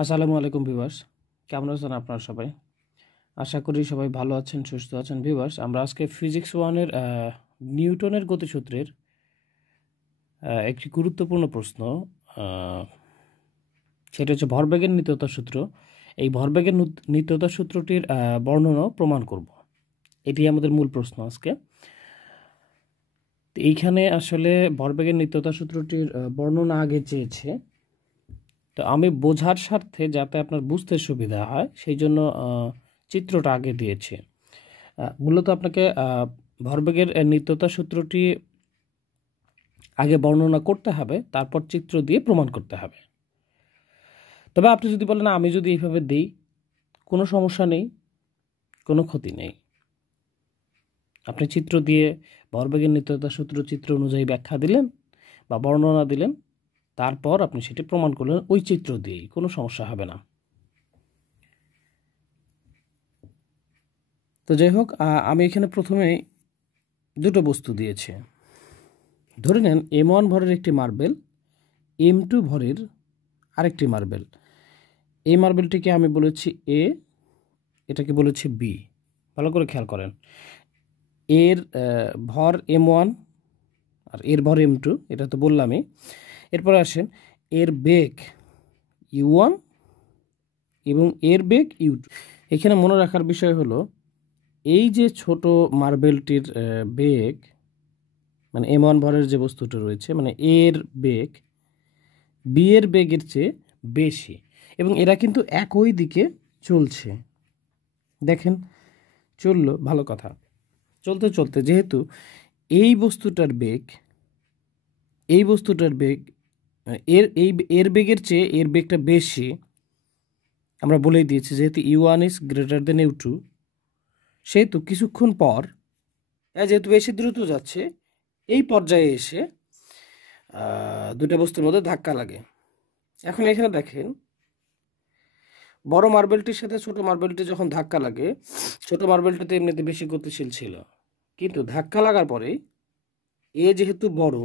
আসসালামু আলাইকুম ভিউয়ার্স, কেমন আছেন আপনারা সবাই? আশা করি সবাই ভালো আছেন, সুস্থ আছেন। ভিউয়ার্স, আমরা আজকে ফিজিক্স ওয়ানের নিউটনের গতিসূত্রের একটি গুরুত্বপূর্ণ প্রশ্ন, আহ, সেটা হচ্ছে ভরবেগের নিত্যতা সূত্র। এই ভরবেগের নিত্যতা সূত্রটির বর্ণনা প্রমাণ করব। এটি আমাদের মূল প্রশ্ন আজকে। তো এইখানে আসলে ভরবেগের নিত্যতা সূত্রটির বর্ণনা আগে চেয়েছে, তো আমি বোঝার স্বার্থে যাতে আপনার বুঝতে সুবিধা হয় সেই জন্য চিত্রটা আগে দিয়েছি। মূলত আপনাকে ভরবেগের নিত্যতা সূত্রটি আগে বর্ণনা করতে হবে, তারপর চিত্র দিয়ে প্রমাণ করতে হবে। তবে আপনি যদি বলেন আমি যদি এইভাবে দিই, কোনো সমস্যা নেই, কোনো ক্ষতি নেই। আপনি চিত্র দিয়ে ভরবেগের নিত্যতা সূত্র চিত্র অনুযায়ী ব্যাখ্যা দিলেন বা বর্ণনা দিলেন, তারপর আপনি সেটি প্রমাণ করলেন ওই চিত্র দিয়েই, কোনো সমস্যা হবে না। তো যাই হোক, আমি এখানে প্রথমে দুটো বস্তু দিয়েছি। ধরে নেন M1 ভরের একটি মার্বেল, M2 ভরের আরেকটি মার্বেল। এই মার্বেলটিকে আমি বলেছি এ, এটাকে বলেছি বি। ভালো করে খেয়াল করেন, এর ভর M1 আর এর ভর M2, এটা তো বললামই। এরপরে আসেন এর বেগ U1 এবং এর বেগ U2। এখানে মনে রাখার বিষয় হলো এই যে ছোট মার্বেলটির বেগ, মানে M1 ভরের যে বস্তুটা রয়েছে, মানে এর বেগ বি এর বেগের চেয়ে বেশি, এবং এরা কিন্তু একই দিকে চলছে। দেখেন চললো, ভালো কথা। চলতে চলতে যেহেতু এই বস্তুটার বেগ এর বেগের চেয়ে এর বেগটা বেশি, আমরা বলেই দিয়েছি যেহেতু U1 is greater than U2, সেহেতু কিছুক্ষণ পর যেহেতু বেশি দ্রুত যাচ্ছে, এই পর্যায়ে এসে দুটা বস্তুর মধ্যে ধাক্কা লাগে। এখন এখানে দেখেন, বড় মার্বেলটির সাথে ছোট মার্বেলটি যখন ধাক্কা লাগে, ছোট মার্বেলটিতে এমনিতে বেশি গতিশীল ছিল, কিন্তু ধাক্কা লাগার পরে এ যেহেতু বড়,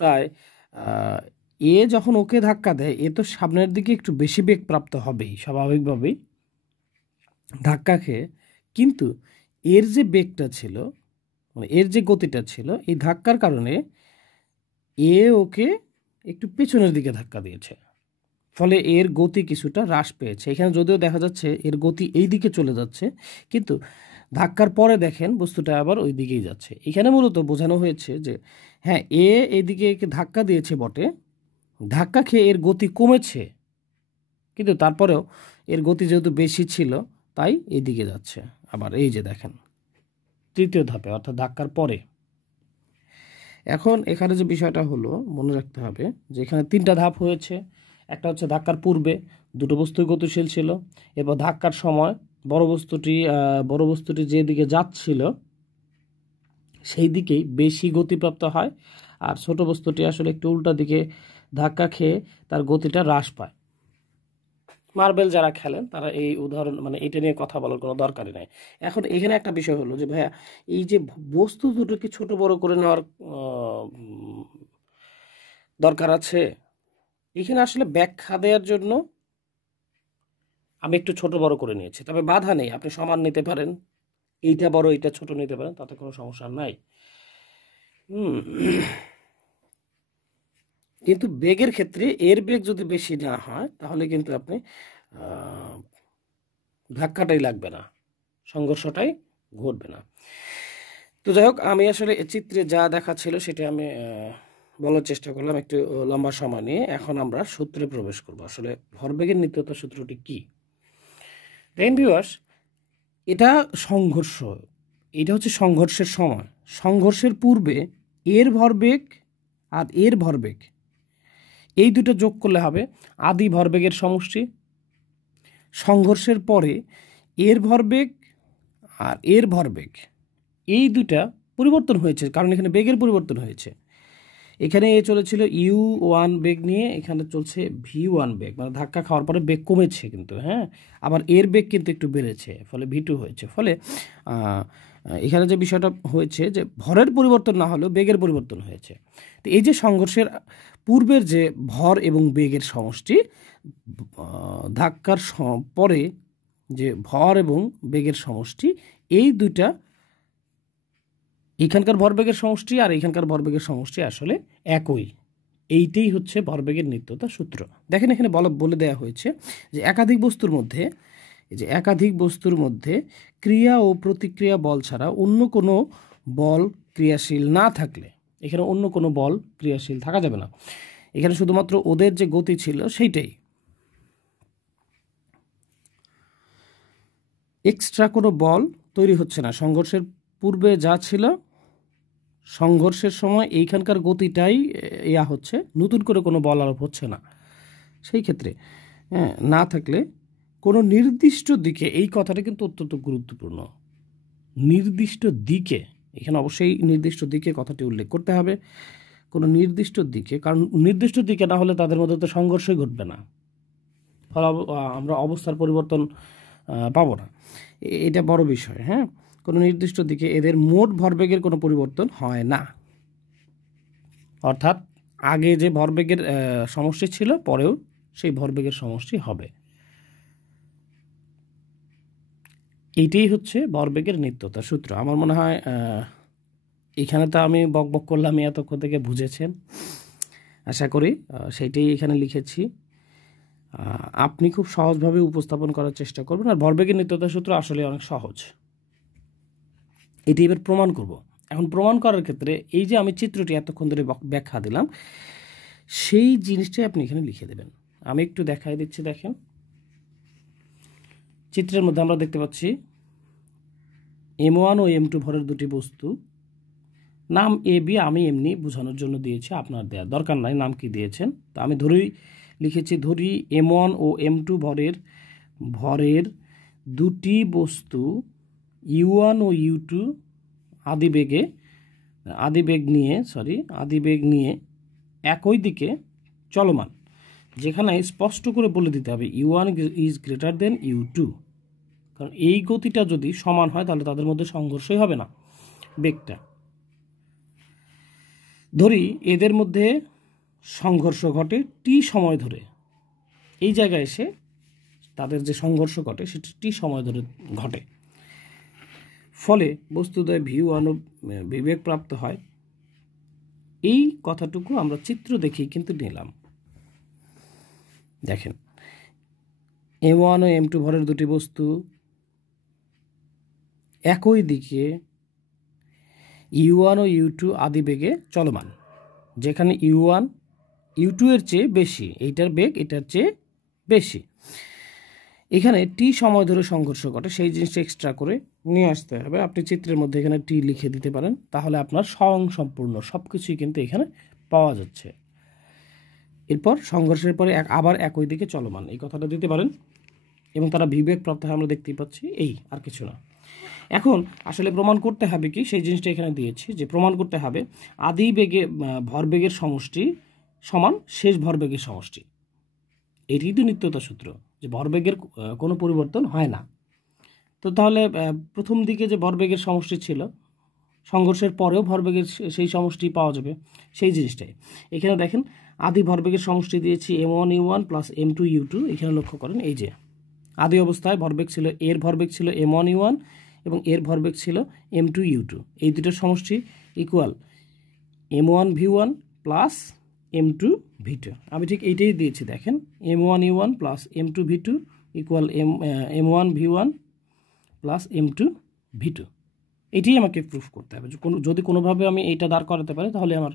তাই এ যখন ওকে ধাক্কা দেয়, এ তো সামনের দিকে একটু বেশি বেগ প্রাপ্ত হবেই স্বাভাবিকভাবেই ধাক্কা খেয়ে। কিন্তু এর যে বেগটা ছিল, মানে এর যে গতিটা ছিল, এই ধাক্কার কারণে এ ওকে একটু পেছনের দিকে ধাক্কা দিয়েছে, ফলে এর গতি কিছুটা হ্রাস পেয়েছে। এখানে যদিও দেখা যাচ্ছে এর গতি এই দিকে চলে যাচ্ছে, কিন্তু ধাক্কার পরে দেখেন বস্তুটা আবার ওই দিকেই যাচ্ছে। এখানে মূলত বোঝানো হয়েছে যে হ্যাঁ, এ এইদিকে একে ধাক্কা দিয়েছে বটে, ধাক্কা খেয়ে এর গতি কমেছে, কিন্তু তারপরেও এর গতি যেহেতু বেশি ছিল তাই এইদিকে যাচ্ছে। আবার এই যে দেখেন তৃতীয় ধাপে, অর্থাৎ ধাক্কার পরে। এখন এখানে যে বিষয়টা হলো মনে রাখতে হবে যে এখানে তিনটা ধাপ হয়েছে। একটা হচ্ছে ধাক্কার পূর্বে দুটো বস্তুই গতিশীল ছিল, এরপর ধাক্কার সময় বড় বস্তুটি যেদিকে যাচ্ছিল সেই দিকেই বেশি গতিপ্রাপ্ত হয়, আর ছোট বস্তুটি আসলে একটু উল্টা দিকে ধাক্কা খেয়ে তার গতিটা হ্রাস পায়। মার্বেল যারা খেলেন তারা এই উদাহরণ, মানে এটা নিয়ে কথা বলার কোনো দরকারই নাই। এখন এখানে একটা বিষয় হলো যে ভাইয়া, এই যে বস্তু দুটোকে ছোট বড় করে নেওয়ার দরকার আছে। এখানে আসলে ব্যাখ্যা দেওয়ার জন্য আমি একটু ছোট বড় করে নিয়েছি, তবে বাধা নেই, আপনি সমান নিতে পারেন, এইটা বড় এইটা ছোট নিতে পারেন, তাতে কোনো সমস্যা নাই। কিন্তু বেগের ক্ষেত্রে এর বেগ যদি বেশি না হয় তাহলে কিন্তু আপনি ধাক্কাটাই লাগবে না, সংঘর্ষটাই ঘটবে না। তো যাই হোক, আমি আসলে চিত্রে যা দেখাচ্ছিল সেটা আমি বলার চেষ্টা করলাম একটু লম্বা সময় নিয়ে। এখন আমরা সূত্রে প্রবেশ করব, আসলে ভরবেগের নিত্যতা সূত্রটি কি। দেখেন ভিউয়ার্স, এটা সংঘর্ষ, এটা হচ্ছে সংঘর্ষের সময়। সংঘর্ষের পূর্বে এর ভরবেগ আর এর ভরবেগ এই দুটো যোগ করলে হবে আদি ভরবেগের সমষ্টি। সংঘর্ষের পরে এর ভরবেগ আর এর ভরবেগ এই দুটা পরিবর্তন হয়েছে, কারণ এখানে বেগের পরিবর্তন হয়েছে। এখানে এ চলেছিল U1 বেগ নিয়ে, এখানে চলছে V1 বেগ, মানে ধাক্কা খাওয়ার পরে বেগ কমেছে কিন্তু, হ্যাঁ, আবার এর বেগ কিন্তু একটু বেড়েছে, ফলে V2 হয়েছে। ফলে এখানে যে বিষয়টা হয়েছে যে ভরের পরিবর্তন না হলেও বেগের পরিবর্তন হয়েছে। তো এই যে সংঘর্ষের পূর্বের যে ভর এবং বেগের সমষ্টি, ধাক্কার পরে যে ভর এবং বেগের সমষ্টি, এই দুইটা, এখানকার ভরবেগের সমষ্টি আর এখানকার ভরবেগের সমষ্টি আসলে একই। এইটাই হচ্ছে ভরবেগের নিত্যতা সূত্র। দেখেন এখানে বলে দেওয়া হয়েছে যে একাধিক বস্তুর মধ্যে ক্রিয়া ও প্রতিক্রিয়া বল ছাড়া অন্য কোনো বল ক্রিয়াশীল না থাকলে, এখানে অন্য কোনো বল ক্রিয়াশীল থাকা যাবে না, এখানে শুধুমাত্র ওদের যে গতি ছিল সেইটাই, এক্সট্রা কোনো বল তৈরি হচ্ছে না। সংঘর্ষের পূর্বে যা ছিল, সংঘর্ষের সময় এইখানকার গতিটাই হচ্ছে, নতুন করে কোনো বল আরোপ হচ্ছে না। সেই ক্ষেত্রে না থাকলে কোনো নির্দিষ্ট দিকে, এই কথাটা কিন্তু অত্যন্ত গুরুত্বপূর্ণ, নির্দিষ্ট দিকে, এখানে অবশ্যই নির্দিষ্ট দিকে কথাটি উল্লেখ করতে হবে, কোনো নির্দিষ্ট দিকে, কারণ নির্দিষ্ট দিকে না হলে তাদের মধ্যে তো সংঘর্ষই ঘটবে না, ফলে আমরা অবস্থার পরিবর্তন পাবো না। এটা বড় বিষয়। হ্যাঁ, কোনো নির্দিষ্ট দিকে এদের মোট ভরবেগের কোনো পরিবর্তন হয় না, অর্থাৎ আগে যে ভরবেগের সমষ্টি ছিল পরেও সেই ভরবেগের সমষ্টি হবে। এইটাই হচ্ছে ভরবেগের নিত্যতা সূত্র। আমার মনে হয় এখানে তো আমি বকবক করলাম, এতক্ষণ থেকে বুঝেছেন আশা করি। সেইটাই এখানে লিখেছি, আপনি খুব সহজভাবে উপস্থাপন করার চেষ্টা করবেন। আর ভরবেগের নিত্যতা সূত্র আসলে অনেক সহজ, এটি এবার প্রমাণ করব। এখন প্রমাণ করার ক্ষেত্রে এই যে আমি চিত্রটি এতক্ষণ ধরে ব্যাখ্যা দিলাম, সেই জিনিসটাই আপনি এখানে লিখে দেবেন। আমি একটু দেখাই দিচ্ছি। দেখেন চিত্রের মধ্যে আমরা দেখতে পাচ্ছি M1 ও M2 ভরের দুটি বস্তু, নাম এ বি আমি এমনি বোঝানোর জন্য দিয়েছি, আপনার দেওয়ার দরকার নাই নাম কি দিয়েছেন। তো আমি ধরি M1 ও M2 ভরের দুটি বস্তু U1 ও U2 আদিবেগ নিয়ে একই দিকে চলমান, যেখানে স্পষ্ট করে বলে দিতে হবে U1 is greater than U2, কারণ এই গতিটা যদি সমান হয় তাহলে তাদের মধ্যে সংঘর্ষই হবে না। বেগটা ধরি এদের মধ্যে সংঘর্ষ ঘটে টি সময় ধরে, এই জায়গায় এসে তাদের যে সংঘর্ষ ঘটে সেটি টি সময় ধরে ঘটে, ফলে বস্তুদ্বয় V1 বিবেগ প্রাপ্ত হয়। এই কথাটুকু আমরা চিত্র দেখেই কিন্তু নিলাম। দেখেন M1 ও M2 ভরের দুটি বস্তু একই দিকে U1 ও U2 আদিবেগে চলমান, যেখানে U1 U2 এর চেয়ে বেশি, এইটার বেগ এটার চেয়ে বেশি, এখানে টি সময় ধরে সংঘর্ষ ঘটে, সেই জিনিসটা এক্সট্রা করে নিয়ে আসতে হবে। আপনি চিত্রের মধ্যে এখানে টি লিখে দিতে পারেন, তাহলে আপনার সম্পূর্ণ সব কিছুই কিন্তু এখানে পাওয়া যাচ্ছে। এরপর সংঘর্ষের পরে আবার একই দিকে চলমান, এই কথাটা দিতে পারেন, এবং তারা বিবেগ প্রাপ্ত হয় আমরা দেখতেই পাচ্ছি, এই আর কিছু না। এখন আসলে প্রমাণ করতে হবে কি, সেই জিনিসটা এখানে দিয়েছি যে প্রমাণ করতে হবে আদি বেগে ভরবেগের সমষ্টি সমান শেষ ভরবেগের সমষ্টি। এটি তো নিত্যতা সূত্র, যে ভরবেগের কোনো পরিবর্তন হয় না। তো তাহলে প্রথম দিকে যে ভরবেগের সমষ্টি ছিল, সংঘর্ষের পরেও ভরবেগের সেই সমষ্টি পাওয়া যাবে, সেই জিনিসটাই এখানে দেখেন। আদি ভরবেগের সমষ্টি দিয়েছি M1 U1 plus M2 U2। এখানে লক্ষ্য করেন এই যে আদি অবস্থায় ভরবেগ ছিল, এর ভরবেগ ছিল M1 U1 এবং এর ভরবেগ ছিল M2 U2, এই দুটোর সমষ্টি equal M1 V1 plus M2 V2। আমি ঠিক এইটাই দিয়েছি, দেখেন M1 U1 plus M2 V2 equal M1 V1 plus M2 V2। এটাই আমাকে প্রুফ করতে হবে। যদি কোনোভাবে আমি এইটা দাঁড় করাতে পারি তাহলে আমার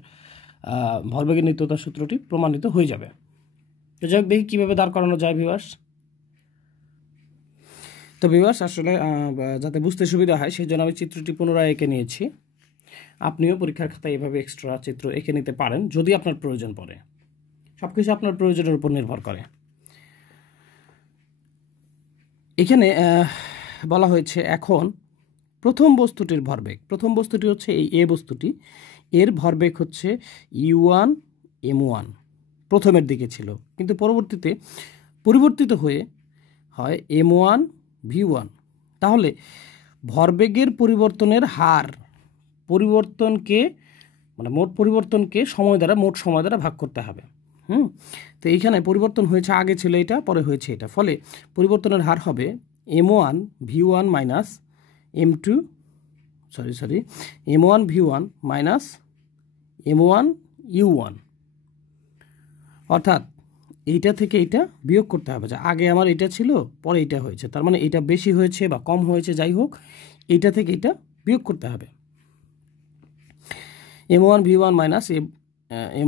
ভরবেগের নিত্যতা সূত্রটি প্রমাণিত হয়ে যাবে। তো যাই হোক, দেখি কীভাবে দাঁড় করানো যায় ভিউয়ার্স। তো ভিউয়ার্স আসলে যাতে বুঝতে সুবিধা হয় সেই জন্য আমি চিত্রটি পুনরায় এঁকে নিয়েছি। আপনিও পরীক্ষার খাতায় এভাবে এক্সট্রা চিত্র এঁকে নিতে পারেন যদি আপনার প্রয়োজন পড়ে। সব কিছু আপনার প্রয়োজনের উপর নির্ভর করে। এখানে বলা হয়েছে এখন প্রথম বস্তুটির ভরবেগ, প্রথম বস্তুটি হচ্ছে এই এ বস্তুটি, এর ভরবেগ হচ্ছে U1 M1, প্রথমের দিকে ছিল, কিন্তু পরবর্তীতে পরিবর্তিত হয় M1 V1। তাহলে ভরবেগের পরিবর্তনের হার, পরিবর্তনকে মানে মোট পরিবর্তনকে মোট সময় দ্বারা ভাগ করতে হবে। তো এইখানে পরিবর্তন হয়েছে, আগে ছিল এটা, পরে হয়েছে এটা, ফলে পরিবর্তনের হার হবে m1 v1 minus m2 m1 v1 minus m1 u1, অর্থাৎ এইটা থেকে এইটা বিয়োগ করতে হবে, যে আগে আমার এটা ছিল পরে এটা হয়েছে, তার মানে এটা বেশি হয়েছে বা কম হয়েছে যাই হোক, এইটা থেকে এটা বিয়োগ করতে হবে। m1 v1 minus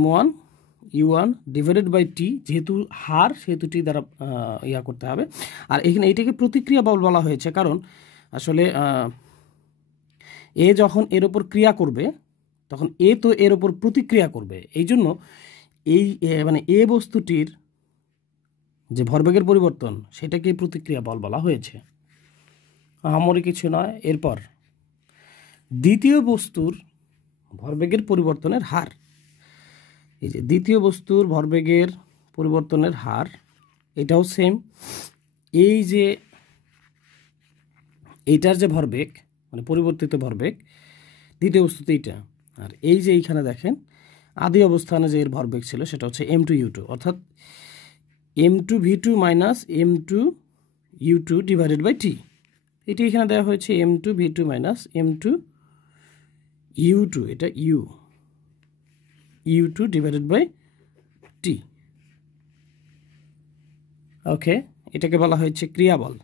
m1 u1 divided by T, যেহেতু হার সেহেতু টি দ্বারা ইয়া করতে হবে। আর এখানে এইটাকে প্রতিক্রিয়া বল বলা হয়েছে, কারণ আসলে এ যখন এর ওপর ক্রিয়া করবে তখন এ তো এর ওপর প্রতিক্রিয়া করবে, এই জন্য এই মানে এ বস্তুটির যে ভরবেগের পরিবর্তন সেটাকে প্রতিক্রিয়া বল বলা হয়েছে, আহামরি কিছু নয়। এরপর দ্বিতীয় বস্তুর ভরবেগের পরিবর্তনের হার, এই যে দ্বিতীয় বস্তুর ভরবেগের পরিবর্তনের হার, এটাও সেম। এই যে এইটার যে ভরবেগ মানে পরিবর্তিত ভরবেগ দ্বিতীয় বস্তুতে এইটা, আর এই যে এইখানে দেখেন আদি অবস্থানে যে এর ভরবেগ ছিল সেটা হচ্ছে m2 u2, অর্থাৎ m2 v2 minus m2 u2 divided by T. এটি এখানে দেওয়া হয়েছে m2 v2 minus m2 u2, এটা u2 ডিভাইডেড বাই টি। ওকে, এটাকে বলা হয়েছে ক্রিয়া বল।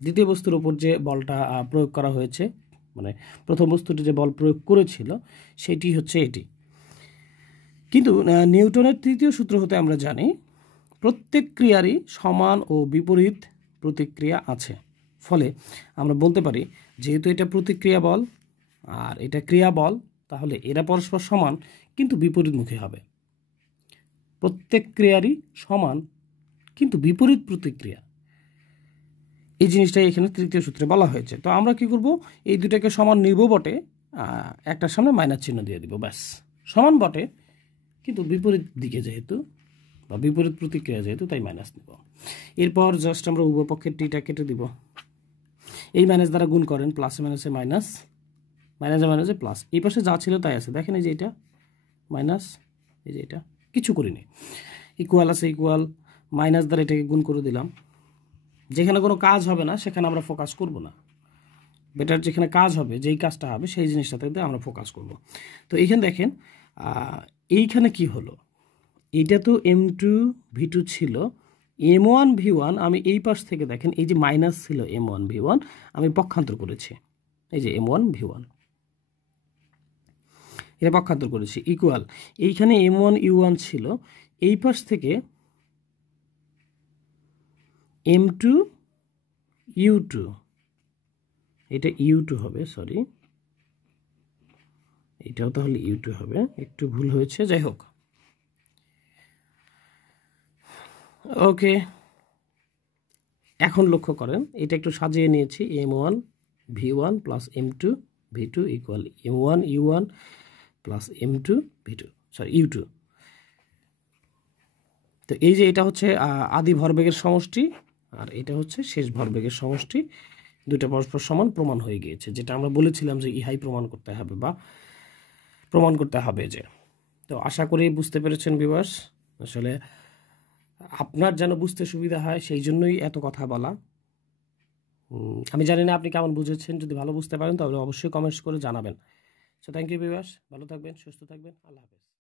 দ্বিতীয় বস্তুর উপর যে বলটা প্রয়োগ করা হয়েছে, মানে প্রথম বস্তুটি যে বল প্রয়োগ করেছিল সেটি হচ্ছে এটি। কিন্তু নিউটনের তৃতীয় সূত্র হতে আমরা জানি প্রত্যেক ক্রিয়ারই সমান ও বিপরীত প্রতিক্রিয়া আছে, ফলে আমরা বলতে পারি যেহেতু এটা প্রতিক্রিয়া বল আর এটা ক্রিয়া বল, তাহলে এরা পরস্পর সমান কিন্তু বিপরীতমুখী হবে। প্রত্যেক ক্রিয়ারই সমান কিন্তু বিপরীত প্রতিক্রিয়া, এই জিনিসটাই এখানে তৃতীয় সূত্রে বলা হয়েছে। তো আমরা কি করব, এই দুটাকে সমান নিব বটে, একটার সামনে মাইনাস চিহ্ন দিয়ে দিব, ব্যাস। সমান বটে কিন্তু বিপরীত দিকে যেহেতু বা বিপরীত প্রতিক্রিয়া যেহেতু, তাই মাইনাস নিব। এরপর জাস্ট আমরা উভয় পক্ষের টিটা কেটে দিব, এই মাইনাস দ্বারা গুণ করেন, প্লাসে মাইনাসে মাইনাস, মাইনাসে মাইনাসে প্লাস, এই পাশে যা ছিল তাই আছে, দেখেন এই যে এটা মাইনাস, এই যে এটা কিছু করিনি, ইকুয়াল আছে ইকুয়াল, মাইনাস দ্বারা এটাকে গুণ করে দিলাম। যেখানে কোনো কাজ হবে না সেখানে আমরা ফোকাস করব না, বেটার যেখানে কাজ হবে, যেই কাজটা হবে সেই জিনিসটাতে আমরা ফোকাস করব। তো এইখানে দেখেন এইখানে কি হলো, এইটা তো m2 v2 ছিল, m1 v1 আমি এই পাশ থেকে দেখেন এই যে মাইনাস ছিল m1 v1 আমি পক্ষান্তর করেছি, এই যে m1 v1 এটা পক্ষান্তর করেছি, ইকুয়াল এইখানে m1 u1 ছিল, এই পাশ থেকে m2 u2, এটা u2 হবে, সরি এটাও তাহলে u2 হবে, একটু ভুল হয়েছে, যাই হোক। ওকে, এখন লক্ষ্য করেন এটা একটু সাজিয়ে নিয়েছি, m1 v1 plus m2 v2 equal m1 u1 plus m2 v2 sorry u2। তো এই যে এটা হচ্ছে আদি ভরবেগের সমষ্টি আর এটা হচ্ছে শেষ ভরবেগের সমষ্টি, দুটো পরস্পর সমান প্রমাণ হয়ে গিয়েছে, যেটা আমরা বলেছিলাম যে ইহাই প্রমাণ করতে হবে বা প্রমাণ করতে হবে যে। তো আশা করি বুঝতে পেরেছেন ভিউয়ার্স, আসলে আপনার যেন বুঝতে সুবিধা হয় সেই জন্যই এত কথা বলা। আমি জানি না আপনি কেমন বুঝেছেন, যদি ভালো বুঝতে পারেন তাহলে অবশ্যই কমেন্টস করে জানাবেন। সো থ্যাংক ইউ ভিউয়ার্স, ভালো থাকবেন, সুস্থ থাকবেন, আল্লাহ হাফেজ।